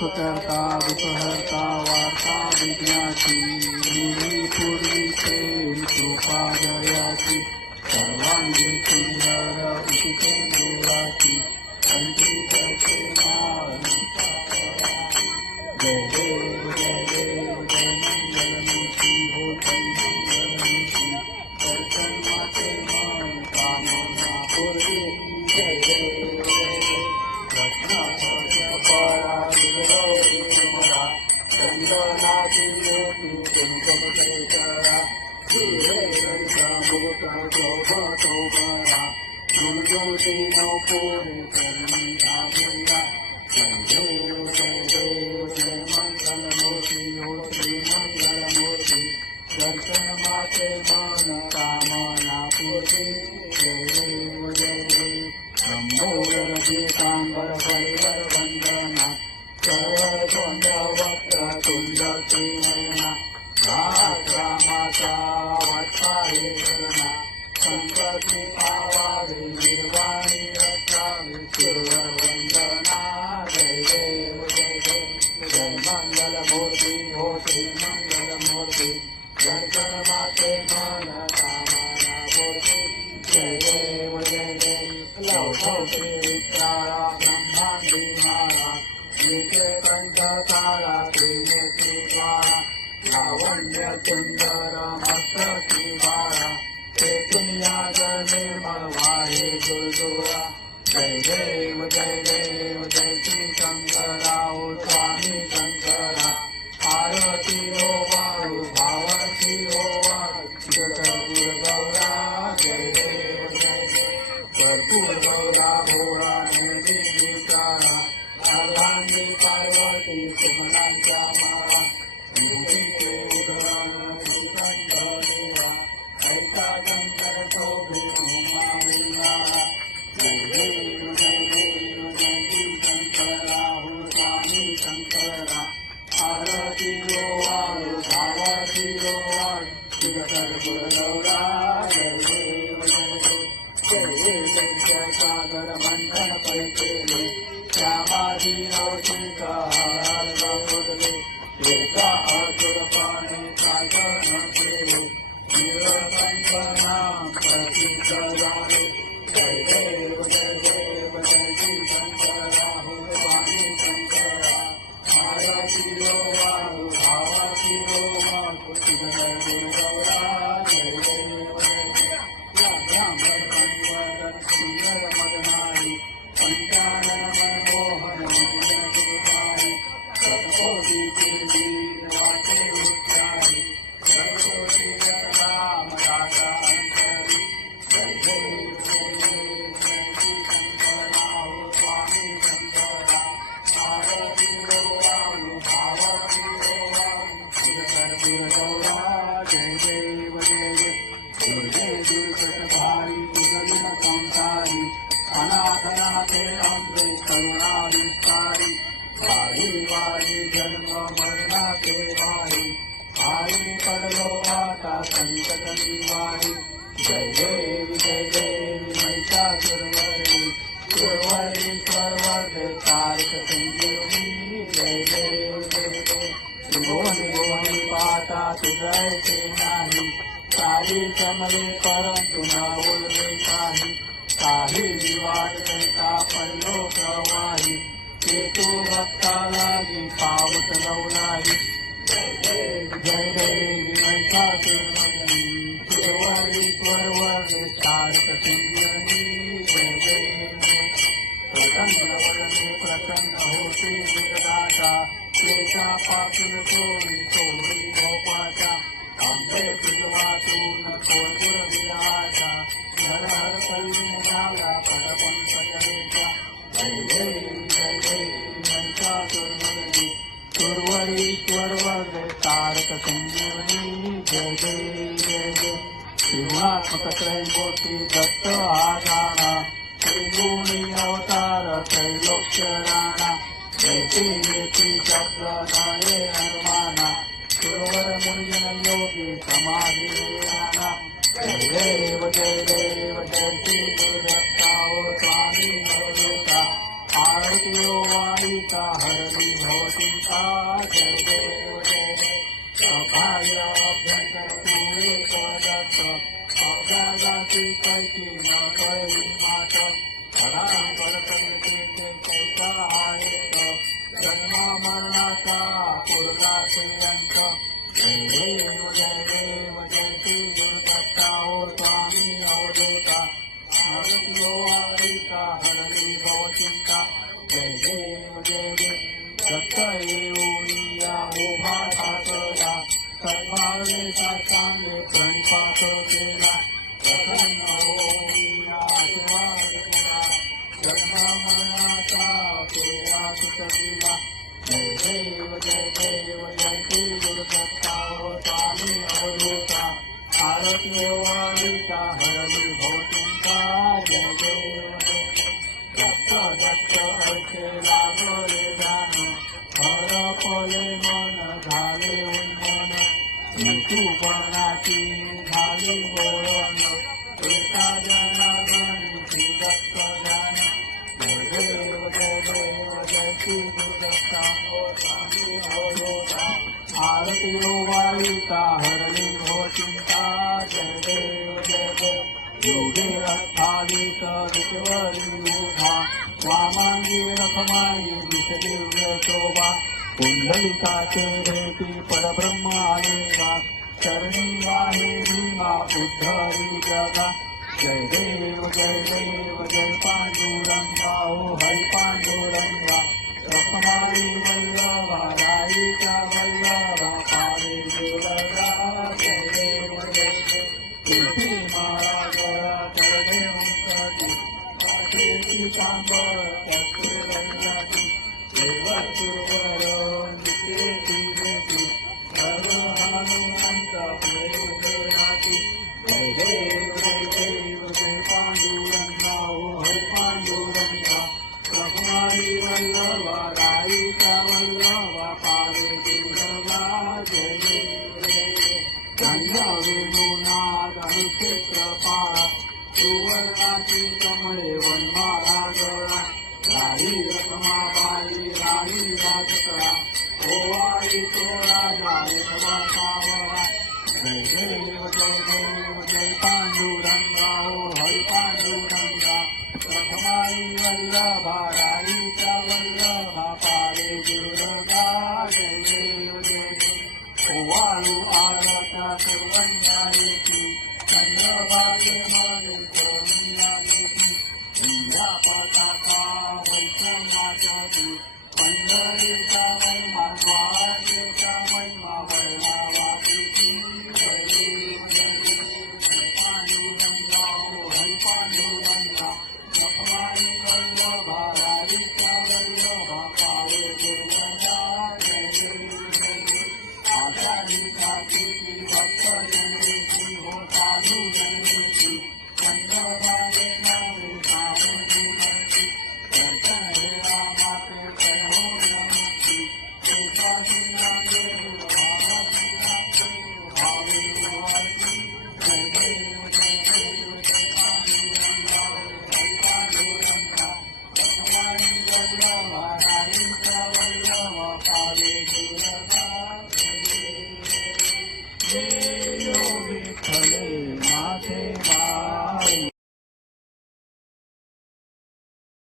सुखकर्ता दुःखहर्ता वार्ता विघ्नाची निधी पूर्वी प्रेम कृपा जयाची सर्वांगी सुंदर उचिते देवाची संचित जय देव जय देव जय मंगलमूर्ती होती मंगलमूर्ती दर्शन माते मन कामना पूर्वी जय देव जय देव रत्नाच्या पाया दुर्गौरी तुम्हाला चंदनाची ज्योती कुंकुमकेशरा श्रीवेंकटा मुकुटा शोभा शोभरा ज्योती नवपूरी करुणी आभया जय देव जय मंगलमूर्ती हो श्री मंगलमूर्ती दर्शन माते मन कामना पूर्ती जय देव जय देव शंभोदर गीतांबर परिवर वंदना सर्व वक्र तुंड नयना रामाचा वाटपाये करना संकटी पावावे निर्वाणी रक्षावे सुरवर वंदना जय देव जय मंगलमूर्ती हो श्री मंगलमूर्ती दर्शन माते मन कामना मूर्ती जय देव लवकौते विचारा ब्रह्मांडी मारा विजय कंठकारा त्रिनेत्री द्वारा लावण्य सुंदर मस्तकी वारा चैतन्याज निर्मल वाहे दुर्दुरा जय देव जय श्री शंकरा ओ स्वामी शंकरा आरती ओ वाळू भावती ओ वाळू जगद्गुरु गौरा जय देव भरपूर गौरा भोळा निर्विचारा अर्धांगी पार्वती सुमनांच्या माळा विभूतीचे उदरान श्रीकंठ देवा ऐका शंकर शोभे उमा विंगारा जय देव जय श्री शंकरा हो स्वामी शंकरा आरती ओ वाळू भावती ओ वाळू जगद्गुरु गौरा जय देव सागर मंथन परिकेले श्यामाजी नवचिका हारले एका असुर पाने सागर केले नीलकंठ नाम प्रसिद्ध झाले जय देव जय श्री शंकरा हो स्वामी शंकरा आरती ओ वाळू भावाती ओ वाळू जगद्गुरु गौरा जय देव सुंदर मदनारी पंचानन मनमोहन मंगलकारी सतकोटी देवी वाचे उच्चारी सरस्वती राम राजा अंतरी जय देव जय श्री शंकरा हो स्वामी शंकरा आरती ओ वाळू भावती ओ वाळू जगद्गुरु गौरा जय देव भारी तुझलिन संसारी अनाथनाथे अंबे करुणा विस्तारी वारी वारी जन्म मरणाचे वारी आई पडलो आता संकट निवारी जय देव महिषासुरवरी सुरवरी तारक संजीवनी जय देव भुवनी पाता तुझायचे नाही काही समरे परंतु न बोलवे काही विवाद करता पडलो प्रवाही ते तू भक्ता लागी पावत लवलाही जय देवी महिषासुरमर्दिनी सुरवरी स्वरवरे तारक संजीवनी जय देव प्रसन्न वदने प्रसन्न होते जगदाता क्लेशापासून सोडी भोपाचा अंबे वाचून कोळपूर विराजा हर हर कल्ली झाला पडपंचरेचा जय देवी महिषासुरमर्दिनी सुरवरी स्वरवरे तारक संजीवनी जय देव शिवात्मक त्रैमूर्ती दत्त आधारा त्रिगुणी अवतार त्रैलोक्य राणा येती चक्र नाये हनुमाना सुरवर मुनिजन योगी समाधी राणा जय देव जय श्री गुरुदत्ता ओ स्वामी नवदत्ता आरती ओ वाळिका हरली भवती एक दत्त अवघ्याची कैची न कळी मात खडांवर कवितेचे कैसा आहेत जन्म मरणाचा पुरला श्रीयंत जय देव जय श्री गुरुदत्ता ओ स्वामी अवधूता आरतियो आरिता हरली भवचिंता जय देव दत्त येऊनिया उभा ठाकला सर्वांगे साष्टांगे प्रणिपात केला प्रसन्न होऊनिया आशीर्वाद केला जन्म मरणाचा केला सुखदिला जय देव जय श्री गुरुदत्ता ओ स्वामी अवधूता आरतियो आरिता हरली भवचिंता जय देव दत्त दत्त ऐसे लागले जाण हरपले मन झाले उन्मन मृत्यूपणाची झाली वळण एका जनागणिती दत्त जाण जय देव जय श्री गुरुदत्ता ओ स्वामी अवधूता आरतियो वाळिता हरली हो चिंता जय देव योगे 28 विश्वरी उभा वामांगी रखमाई विषदिव्य शोभा कुंडलिकाचे रेती परब्रह्म आलेला चरणी वाहे भीमा उद्धरी जगा जय देव जय पांडुरंगा ओ हरी पांडुरंगा रखमाई वल्लभा राईच्या वल्लभा पारे देवरा जय देव तुलसी माळा गळा करडे मुंकटी काठेची पांबर त्याचे रंगाची देवाचुवर निकेती भेटी सर्व हनुमंता पुढे उभे राहती जय देव जय पांडुरंगा ओ हरी पांडुरंगा रखमाई वल्लभा राईच्या वल्लभा पारे देवरा जय देव गंगा वेणुनाद अनुक्षेत्र पाळा सुवर्णाची कमळे वनमाळा गळा राही रखमाबाई राही राजकळा ओवाळी तो राजा यशवा सावळा जय देव जय पांडुरंगा ओ हरी पांडुरंगा रखमाई वल्लभा राईच्या वल्लभा पारे दुर्गा जय देव ओवाळू आरत्या सर्वज्ञानेची चंद्रभागे मध्ये करुण्याची इंद्रा पताका वैष्णवाची पंढरीचा महिमा द्वारकेचा महिमा वैष्णवाची जय पांडुरंगा ओ हरी पांडुरंगा रखमाई वल्लभा राईच्या वल्लभा पारे दुर्गा जय आषाढी कार्तिकी भक्त जन्मेची हो साधू जन्मेची चंद्रभागे नावे सावंती करती दर्शन हेरा माते करो नमती एकाची नागे भारती नागे भावे वाटी जय देव जय पांडुरंगा हरी पांडुरंगा रखमाई वल्लभा राईच्या वल्लभा पारे दुर्गा विठ्ठले माथे